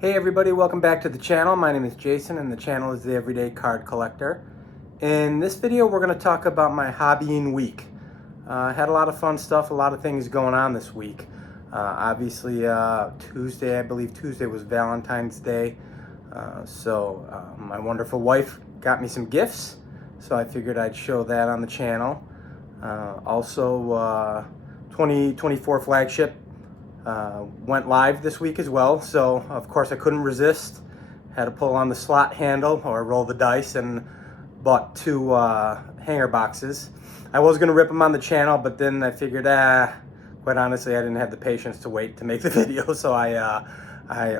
Hey everybody, welcome back to the channel. My name is Jason and the channel is The Everyday Card Collector. In this video we're going to talk about my hobbying week. I had a lot of fun stuff, a lot of things going on this week. Obviously Tuesday, I believe Tuesday was Valentine's Day. My wonderful wife got me some gifts, so I figured I'd show that on the channel. 2024 flagship went live this week as well, so of course I couldn't resist. Had to pull on the slot handle or roll the dice and bought two hanger boxes. I was going to rip them on the channel, but then I figured, quite honestly, I didn't have the patience to wait to make the video, so I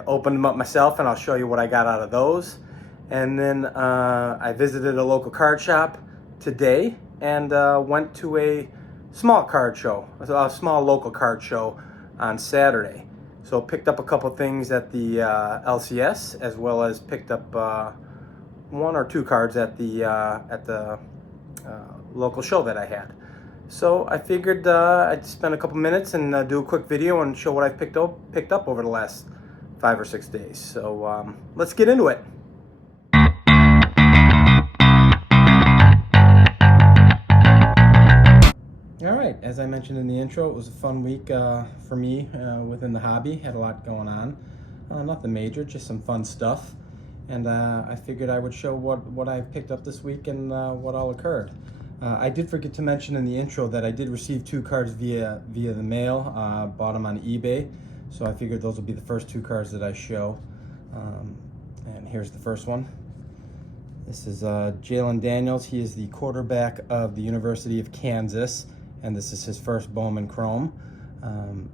opened them up myself and I'll show you what I got out of those. And then I visited a local card shop today and went to a small card show, a small local card show on Saturday. So picked up a couple things at the LCS, as well as picked up one or two cards at the local show that I had. So I figured I'd spend a couple minutes and do a quick video and show what I've picked up over the last 5 or 6 days. So let's get into it. Alright, as I mentioned in the intro, it was a fun week for me within the hobby. Had a lot going on. Nothing major, just some fun stuff. And I figured I would show what I picked up this week and what all occurred. I did forget to mention in the intro that I did receive 2 cards via the mail. Bought them on eBay, so I figured those will be the first 2 cards that I show. And here's the first one. This is Jalon Daniels. He is the quarterback of the University of Kansas, and this is his first Bowman Chrome.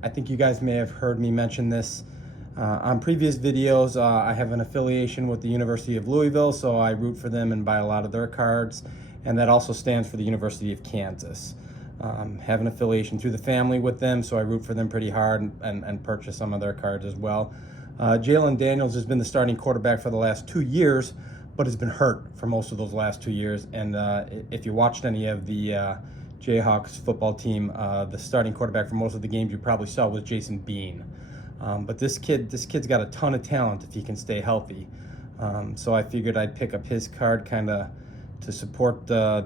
I think you guys may have heard me mention this on previous videos. I have an affiliation with the University of Louisville, so I root for them and buy a lot of their cards, and that also stands for the University of Kansas. Have an affiliation through the family with them, so I root for them pretty hard and purchase some of their cards as well. Jalon Daniels has been the starting quarterback for the last 2 years, but has been hurt for most of those last 2 years. And if you watched any of the Jayhawks football team, the starting quarterback for most of the games you probably saw was Jason Bean. But this kid's got a ton of talent if he can stay healthy. So I figured I'd pick up his card kind of to support the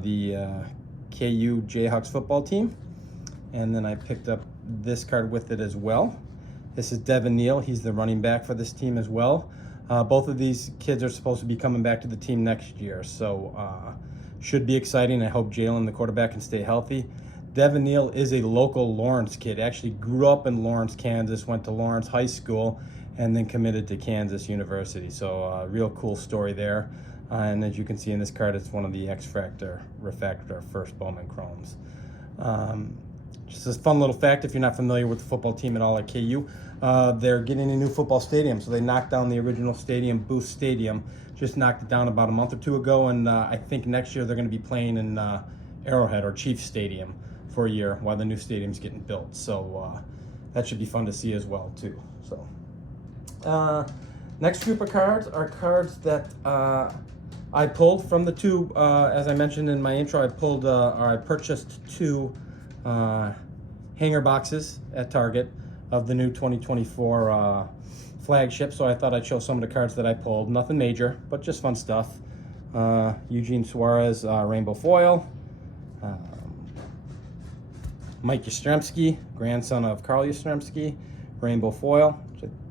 KU Jayhawks football team. And then I picked up this card with it as well. This is Devin Neal. He's the running back for this team as well. Both of these kids are supposed to be coming back to the team next year, so should be exciting. I hope Jalon, the quarterback, can stay healthy. Devin Neal is a local Lawrence kid. Actually grew up in Lawrence, Kansas, went to Lawrence High School, and then committed to Kansas University. So real cool story there. And as you can see in this card, it's one of the X-Factor Refractor first Bowman Chromes. Just a fun little fact, if you're not familiar with the football team at all at KU, they're getting a new football stadium. So they knocked down the original stadium, Booth Stadium, just knocked it down about a month or 2 ago. And I think next year they're going to be playing in Arrowhead or Chiefs Stadium for a year while the new stadium's getting built. So that should be fun to see as well too. So next group of cards are cards that I pulled from the 2, as I mentioned in my intro, I purchased 2 hanger boxes at Target of the new 2024 flagship. So I thought I'd show some of the cards that I pulled. Nothing major, but just fun stuff. Eugene Suarez rainbow foil. Mike Yastrzemski, grandson of Carl Yastrzemski, rainbow foil.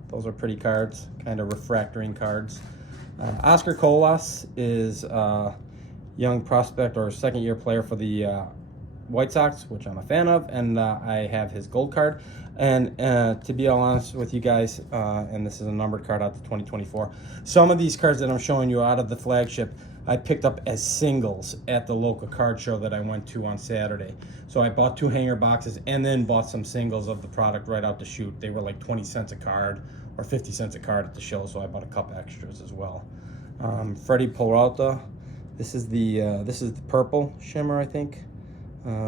Those are pretty cards, kind of refractoring cards. Oscar Colas is a young prospect or second-year player for the White Sox, which I'm a fan of, and I have his gold card. And to be all honest with you guys, and this is a numbered card out to 2024, some of these cards that I'm showing you out of the flagship I picked up as singles at the local card show that I went to on Saturday. So I bought 2 hanger boxes and then bought some singles of the product right out the chute. They were like 20 cents a card or 50 cents a card at the show, so I bought a couple extras as well. Freddie Peralta, this is the purple shimmer, I think,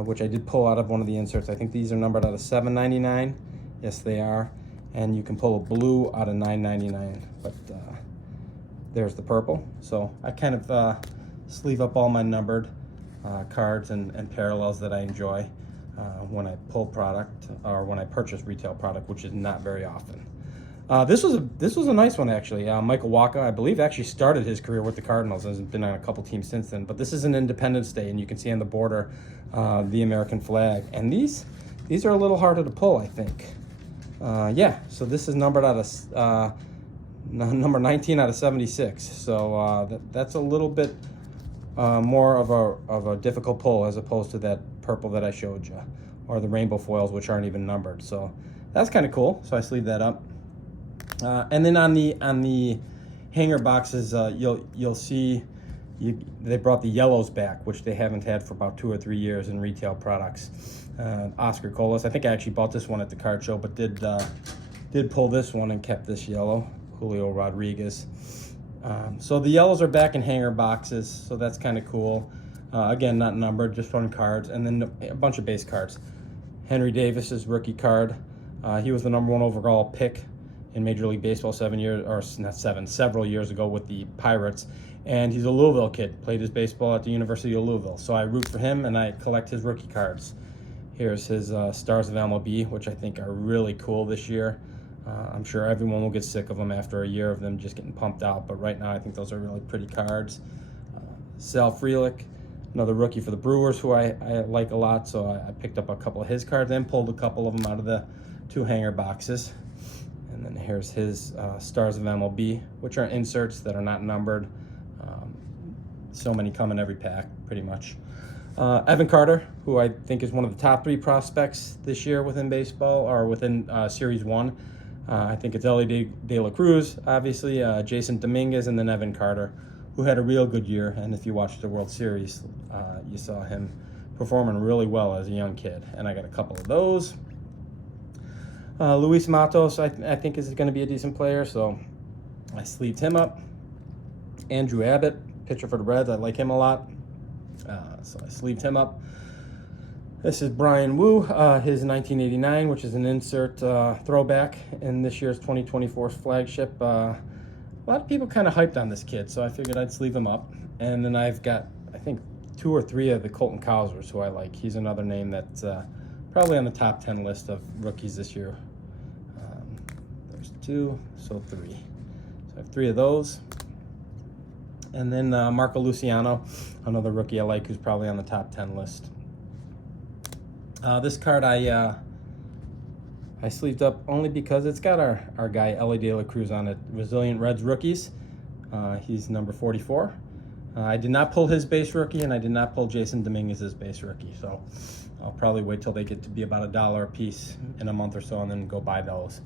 which I did pull out of one of the inserts. I think these are numbered out of $7.99. Yes, they are. And you can pull a blue out of $9.99. But there's the purple. So I kind of sleeve up all my numbered cards and parallels that I enjoy when I pull product or when I purchase retail product, which is not very often. This was a nice one, actually. Michael Wacha, I believe, actually started his career with the Cardinals and has been on a couple teams since then. But this is an Independence Day, and you can see on the border the American flag. And these are a little harder to pull, I think. Yeah, so this is numbered out of number 19 out of 76. So that's a little bit more of a difficult pull as opposed to that purple that I showed you, or the rainbow foils, which aren't even numbered. So that's kind of cool. So I sleeved that up. And then on the hanger boxes, you'll see they brought the yellows back, which they haven't had for about 2 or 3 years in retail products. Oscar Colas, I think I actually bought this one at the card show, but did pull this one and kept this yellow, Julio Rodriguez. So the yellows are back in hanger boxes, so that's kind of cool. Again, not numbered, just on cards, and then a bunch of base cards. Henry Davis's rookie card. He was the #1 overall pick in Major League Baseball several years ago with the Pirates. And he's a Louisville kid, played his baseball at the University of Louisville. So I root for him and I collect his rookie cards. Here's his Stars of MLB, which I think are really cool this year. I'm sure everyone will get sick of them after a year of them just getting pumped out, but right now I think those are really pretty cards. Sal Frelick, another rookie for the Brewers who I like a lot, so I picked up a couple of his cards and pulled a couple of them out of the 2 hanger boxes. And then here's his Stars of MLB, which are inserts that are not numbered. So many come in every pack, pretty much. Evan Carter, who I think is one of the top 3 prospects this year within baseball, or within Series 1. I think it's Elly De La Cruz, obviously, Jason Dominguez, and then Evan Carter, who had a real good year. And if you watched the World Series, you saw him performing really well as a young kid. And I got a couple of those. Luis Matos, I think, is going to be a decent player, so I sleeved him up. Andrew Abbott, pitcher for the Reds, I like him a lot, so I sleeved him up. This is Brian Wu, his 1989, which is an insert throwback in this year's 2024 flagship. A lot of people kind of hyped on this kid, so I figured I'd sleeve him up. And then I've got, I think, 2 or 3 of the Colton Cowsers, who I like. He's another name that's probably on the top 10 list of rookies this year. There's 2, so 3. So I have 3 of those. And then Marco Luciano, another rookie I like, who's probably on the top 10 list. This card I sleeved up only because it's got our guy Elly De La Cruz on it. Resilient Reds rookies. He's number 44. I did not pull his base rookie, and I did not pull Jason Dominguez's base rookie. So I'll probably wait till they get to be about $1 a piece in a month or so, and then go buy those.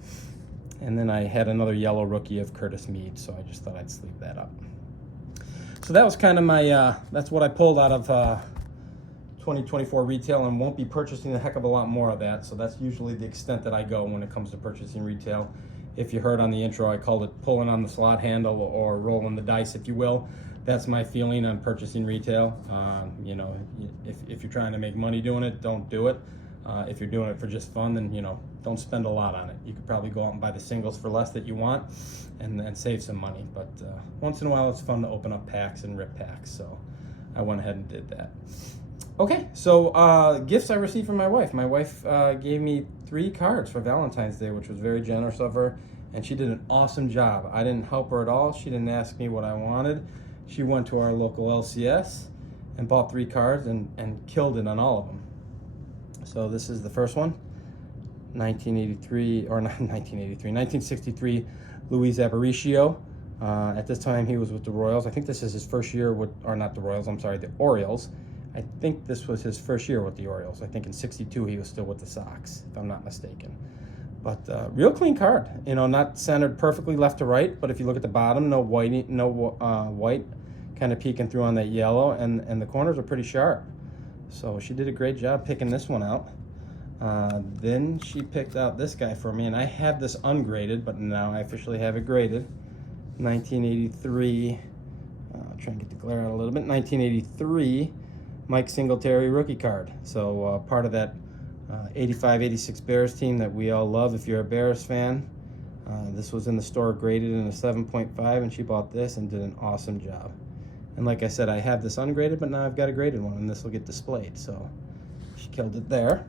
And then I had another yellow rookie of Curtis Mead, so I just thought I'd sleeve that up. So that was kind of my, that's what I pulled out of 2024 retail, and won't be purchasing a heck of a lot more of that. So that's usually the extent that I go when it comes to purchasing retail. If you heard on the intro, I called it pulling on the slot handle, or rolling the dice, if you will. That's my feeling on purchasing retail. You know, if you're trying to make money doing it, don't do it. If you're doing it for just fun, then, you know, don't spend a lot on it. You could probably go out and buy the singles for less that you want and save some money. But once in a while, it's fun to open up packs and rip packs. So I went ahead and did that. Okay, so gifts I received from my wife. My wife gave me 3 cards for Valentine's Day, which was very generous of her, and she did an awesome job. I didn't help her at all. She didn't ask me what I wanted. She went to our local LCS and bought 3 cards and killed it on all of them. So this is the first one, 1963, Luis Aparicio. At this time, he was with the Royals. I think this is his first year with, or not the Royals, I'm sorry, the Orioles. I think this was his first year with the Orioles. I think in '62 he was still with the Sox, if I'm not mistaken. But real clean card. You know, not centered perfectly left to right, but if you look at the bottom, no white kind of peeking through on that yellow, and the corners are pretty sharp. So she did a great job picking this one out. Then she picked out this guy for me, and I have this ungraded, but now I officially have it graded. 1983, try and get the glare out a little bit. 1983 Mike Singletary rookie card. So part of that 85-86 Bears team that we all love if you're a Bears fan. This was in the store graded in a 7.5, and she bought this and did an awesome job. And like I said, I have this ungraded, but now I've got a graded one, and this will get displayed. So she killed it there.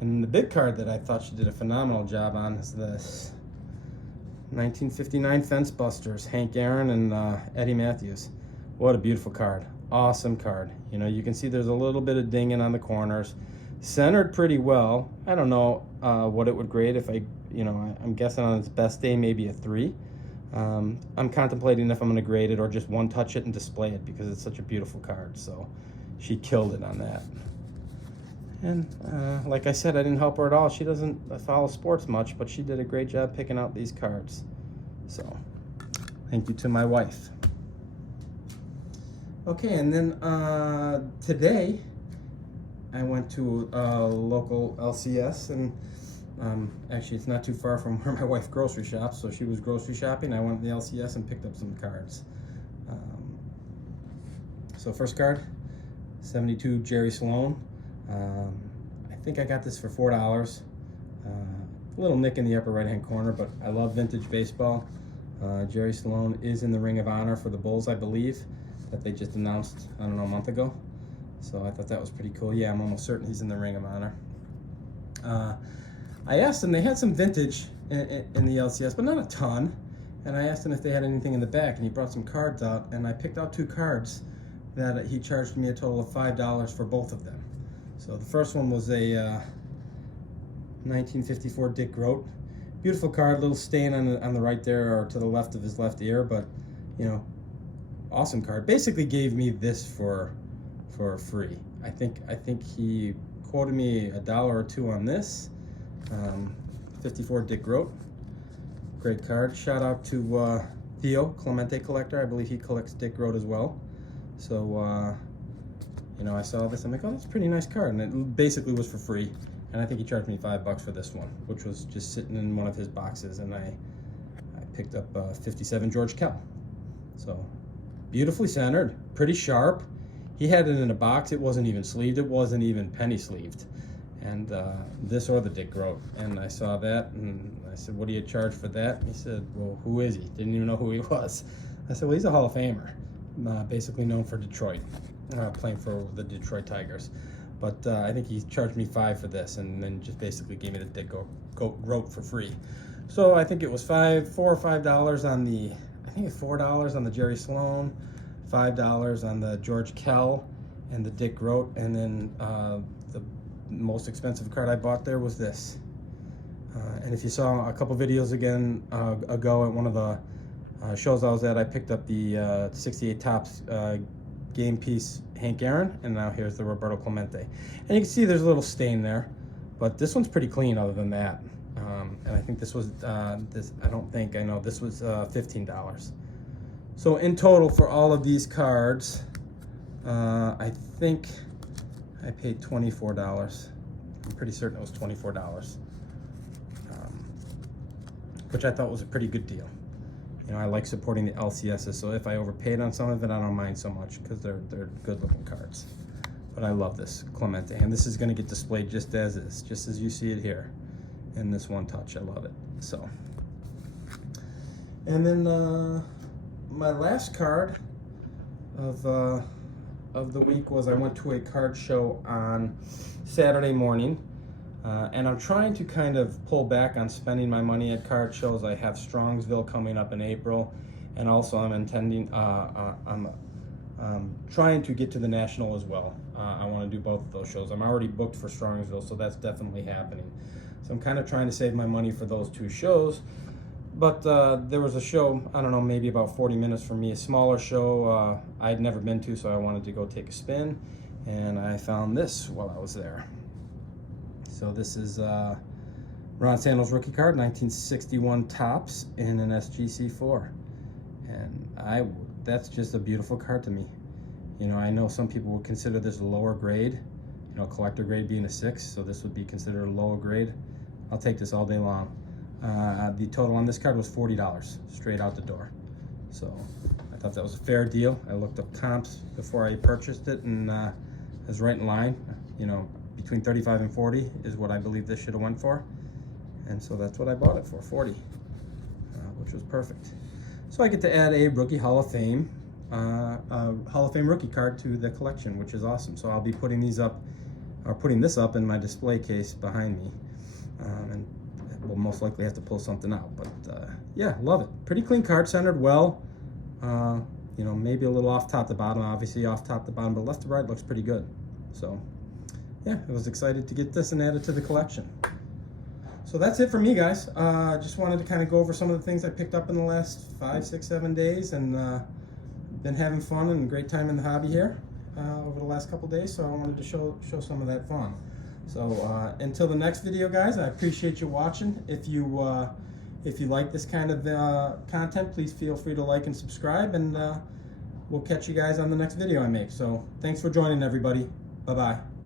And the big card that I thought she did a phenomenal job on is this 1959 Fence Busters, Hank Aaron and Eddie Matthews. What a beautiful card. Awesome card. You know, you can see there's a little bit of dinging on the corners. Centered pretty well. I don't know what it would grade if I'm guessing on its best day, maybe a 3. I'm contemplating if I'm going to grade it or just one touch it and display it because it's such a beautiful card. So she killed it on that. And like I said, I didn't help her at all. She doesn't follow sports much, but she did a great job picking out these cards. So thank you to my wife. Okay, and then today I went to a local LCS, and actually it's not too far from where my wife grocery shops, so she was grocery shopping. I went to the LCS and picked up some cards. So first card, 72 Jerry Sloan. I think I got this for $4. A little nick in the upper right hand corner, but I love vintage baseball. Jerry Sloan is in the Ring of Honor for the Bulls, I believe, that they just announced, I don't know, a month ago. So I thought that was pretty cool. Yeah, I'm almost certain he's in the Ring of Honor. I asked them, they had some vintage in the LCS, but not a ton. And I asked him if they had anything in the back, and he brought some cards out, and I picked out 2 cards that he charged me a total of $5 for both of them. So the first one was a 1954 Dick Groat. Beautiful card, little stain on the right there, or to the left of his left ear, but you know, awesome card. Basically gave me this for free. I think he quoted me $1 or $2 on this. 54 Dick Groat, great card. Shout out to Theo Clemente collector. I believe he collects Dick Groat as well. So you know, I saw this, I'm like, oh, that's a pretty nice card, and it basically was for free. And I think he charged me $5 for this one, which was just sitting in one of his boxes, and I picked up 57 George Kell. So beautifully centered, pretty sharp. He had it in a box. It wasn't even sleeved. It wasn't even penny sleeved. And this or the Dick Groat. And I saw that, and I said, what do you charge for that? And he said, well, who is he? Didn't even know who he was. I said, well, he's a Hall of Famer, basically known for Detroit, playing for the Detroit Tigers. But I think he charged me $5 for this, and then just basically gave me the Dick Groat for free. So I think it was $4 or $5 on the, I think it's $4 on the Jerry Sloan, $5 on the George Kell and the Dick Groat, and then the most expensive card I bought there was this. And if you saw a couple videos ago at one of the shows I was at, I picked up the 68 Topps game piece Hank Aaron, and now here's the Roberto Clemente. And you can see there's a little stain there, but this one's pretty clean other than that. And I think this was, I know this was $15. So in total for all of these cards, I think I paid $24. I'm pretty certain it was $24, which I thought was a pretty good deal. You know, I like supporting the LCSs, so if I overpaid on some of it, I don't mind so much because they're good-looking cards. But I love this Clemente, and this is going to get displayed just as is, just as you see it here in this one touch. I love it. So, and then my last card of the week was I went to a card show on Saturday morning. And I'm trying to kind of pull back on spending my money at card shows. I have Strongsville coming up in April, and also I'm trying to get to the National as well. I want to do both of those shows. I'm already booked for Strongsville, so that's definitely happening. So I'm kind of trying to save my money for those 2 shows. But there was a show, I don't know, maybe about 40 minutes from me, a smaller show I'd never been to, so I wanted to go take a spin, and I found this while I was there. So this is Ron Sando's rookie card, 1961 Topps in an SGC4. And that's just a beautiful card to me. You know, I know some people would consider this a lower grade, you know, collector grade being a 6, so this would be considered a lower grade. I'll take this all day long. The total on this card was $40, straight out the door. So I thought that was a fair deal. I looked up comps before I purchased it, and it was right in line. You know, between 35 and 40 is what I believe this should have went for. And so that's what I bought it for, 40, which was perfect. So I get to add a rookie Hall of Fame rookie card to the collection, which is awesome. So I'll be putting these up, or putting this up in my display case behind me. And we'll most likely have to pull something out. But yeah, love it. Pretty clean card, centered well. You know, maybe a little off top to bottom, obviously off top to bottom, but left to right looks pretty good. So yeah, I was excited to get this and add it to the collection. So that's it for me, guys. Just wanted to kind of go over some of the things I picked up in the last 5, 6, 7 days, and been having fun and a great time in the hobby here over the last couple days. So I wanted to show some of that fun. So until the next video, guys, I appreciate you watching. If you like this kind of content, please feel free to like and subscribe, and we'll catch you guys on the next video I make. So thanks for joining, everybody. Bye-bye.